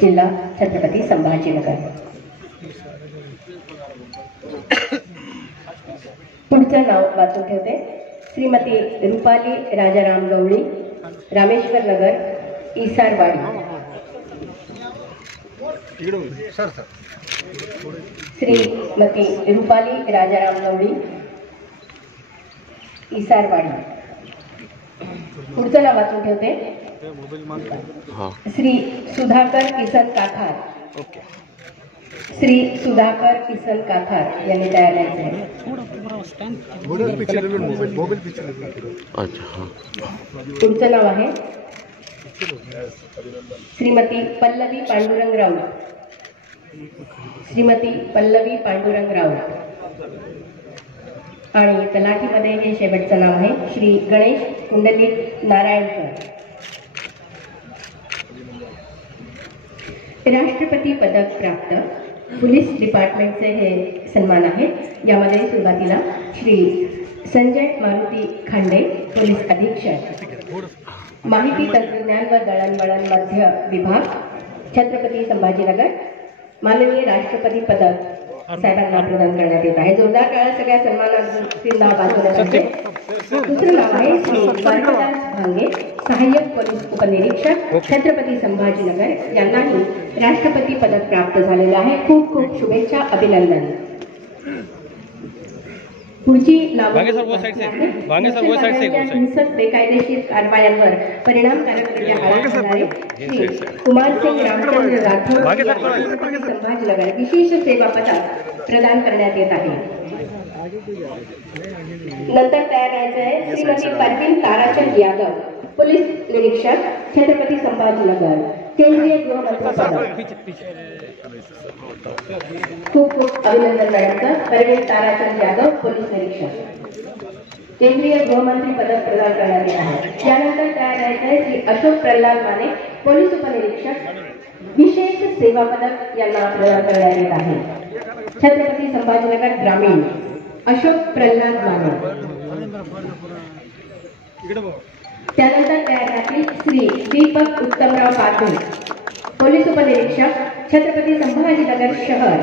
जिल्हा छत्रपती संभाजीनगर। पुढचं नाव वाचून ठेवते। श्रीमती रुपाली राजाराम गवळी, रामेश्वर नगर, इसारवाडी। श्रीमती रुपाली राजाराम गवळी, इसारवाडी। पुढचं नाव वाचून ठेवते। श्री सुधाकर किसन काठार, श्री सुधाकर किसन काठार यांनी तयार करायचे आहे। पुढचं नाव आहे श्रीमती पल्लवी पांडुरंग राऊत, श्रीमती पल्लवी पांडुरंग राऊत। आणि तलाठीमध्ये हे शेवटचं नाव आहे श्री गणेश कुंडलिक नारायणकर। राष्ट्रपती पदक प्राप्त पोलीस डिपार्टमेंटचे हे सन्मान आहेत। यामध्ये सुरुवातीला श्री संजय मारुती खांडे, पोलीस अधीक्षक, माहिती तंत्रज्ञान व दळणवळण मध्य विभाग, छत्रपती संभाजीनगर, माननीय राष्ट्रपती पदक साहेबांना प्रदान करण्यात येत आहे। जोरदार टाळ्या सगळ्या सन्मानार्थींना वाजवण्यासाठी। दुसरं नाव आहे श्री वर्णदास भांगे, सहाय्यक पोलीस उपनिरीक्षक, छत्रपती संभाजीनगर यांनाही राष्ट्रपती पदक प्राप्त झालेलं आहे। खूप खूप शुभेच्छा, अभिनंदन। पुढची हिंसक बेकायदेशीर कारवायांवर परिणामकारकरित्या आळा घालणारे श्री कुमारसिंग रामचंद्र राठोड संभाजीनगर विशेष सेवा पदक प्रदान करण्यात येत आहे। नंतर तयार राहायचं आहे श्रीमती परवीन ताराचंद यादव, पोलीस निरीक्षक, छत्रपती संभाजीनगर, केंद्रीय गृहमंत्री पदक। खूप खूप अभिनंदन मॅडमचं। परवीन ताराचंद यादव, पोलीस निरीक्षक, केंद्रीय गृहमंत्री पदक प्रदान करण्यात येत आहे। यानंतर तयार राहायचं आहे श्री अशोक प्रल्हाद माने, पोलीस उपनिरीक्षक, विशेष सेवा पदक यांना प्रदान करण्यात येत आहे। छत्रपती संभाजीनगर ग्रामीण अशोक प्रल्हाद माने। त्यानंतर तयार राहतील श्री दीपक उत्तमराव पाटील, पोलीस उपनिरीक्षक, छत्रपती संभाजीनगर शहर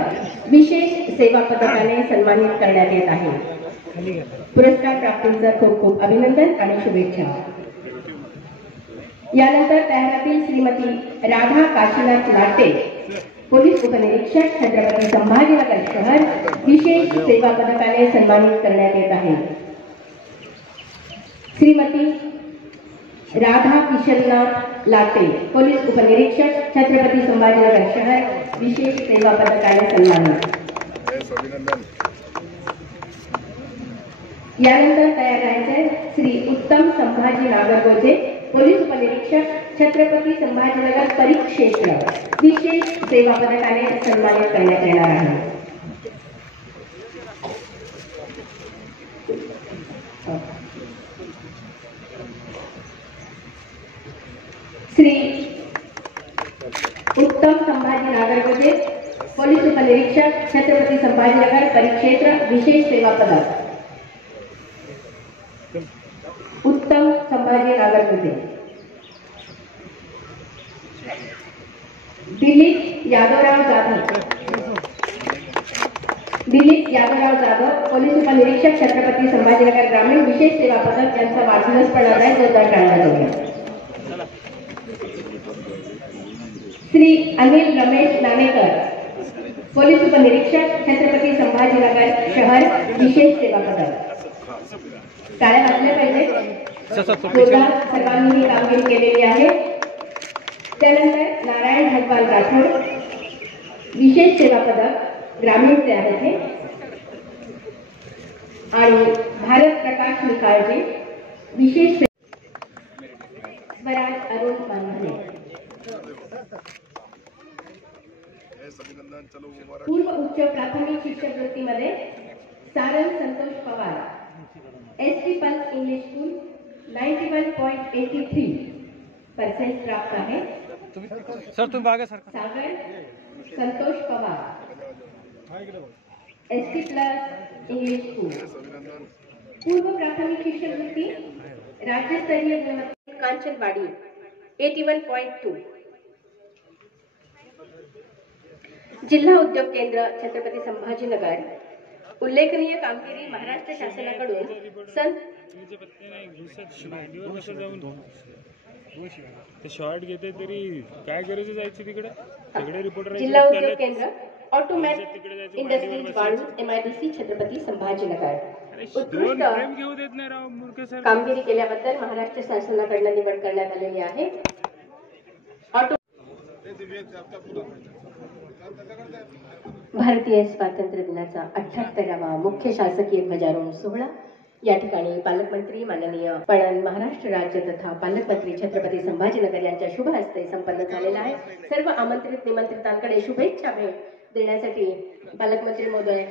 विशेष सेवा पदकाने सन्मानित करण्यात येत आहे। पुरस्कार प्राप्तींचं खूप खूप अभिनंदन आणि शुभेच्छा। यानंतर तयार राहतील श्रीमती राधा काशीनाथ लाटे, पोलीस उपनिरीक्षक, छत्रपती संभाजीनगर शहर विशेष सेवा पदकाने सन्मानित करण्यात येत आहे। श्रीमती राधा किशननाथ लाटे, पोलीस उपनिरीक्षक, छत्रपती संभाजीनगर शहर विशेष सेवा पदकाने सन्मानित। यानंतर तयार राहायचे श्री उत्तम संभाजी नागरगोजे, पोलीस उपनिरीक्षक, छत्रपती संभाजीनगर परिक्षेत्र विशेष सेवा पदकाने सन्मानित करण्यात येणार आहे। श्री उत्तम संभाजी नागरगोजे, पोलीस उपनिरीक्षक, छत्रपती संभाजीनगर परिक्षेत्र विशेष सेवा पदक। उत्तम संभाजी नागरगोजे। दिलीप यादवराव जाधव, दिलीप यादवराव जाधव, पोलीस उपनिरीक्षक, छत्रपती संभाजीनगर ग्रामीण विशेष सेवा पदक यांचा वाढदिवस पण आहे। जोरदार टाळ्या वाजवा। श्री अनिल रमेश नानेकर, पोलीस उपनिरीक्षक, छत्रपती संभाजीनगर शहर विशेष सेवा पदक। टाळ्या वाजल्या पाहिजे। सर्वांनी ही कामगिरी केलेली आहे। त्यानंतर नारायण भगवान राठोड, विशेष सेवा पदक ग्रामीणचे आहेत हे। आणि भारत प्रकाश निकाळजे, विशेष स्वराज अरुण बांधे। पूर्व उच्च प्राथमिक शिष्यवृत्तीमध्ये Sarang Santosh Pawar, ST plus English school 91.83% प्राप्त आहे। सर तुम्ही आगे sir. Sagar Santosh Pawar, ST plus English school. पूर्व प्राथमिक शिष्यवृत्ती राज्यस्तरीय कांचनवाडी 81.2। जिल्हा उद्योग केंद्र छत्रपती संभाजीनगर उल्लेखनीय कामगिरी महाराष्ट्र शासनाकडून सन ते शॉर्ट घेते तरी काय गरज जायची तिकडे सगळे रिपोर्टर जिल्हा उद्योग केंद्र ऑटोमॅट इंडस्ट्रीज वाळू MIDC छत्रपती संभाजीनगर उत्कृष्ट घेऊ देत नाही राव मूर्ख सर. कामगिरी केल्याबद्दल महाराष्ट्र शासनाकडून निवड करण्यात आलेली आहे. ऑटो भारतीय स्वातंत्र्य दिनाचा 78वा मुख्य शासकीय ध्वजारोहण सोहळा या ठिकाणी पालकमंत्री माननीय पणन महाराष्ट्र राज्य तथा पालकमंत्री छत्रपती संभाजीनगर यांच्या शुभ हस्ते संपन्न झालेला आहे. सर्व आमंत्रित निमंत्रितांकडे शुभेच्छा भेट देण्यासाठी पालकमंत्री महोदय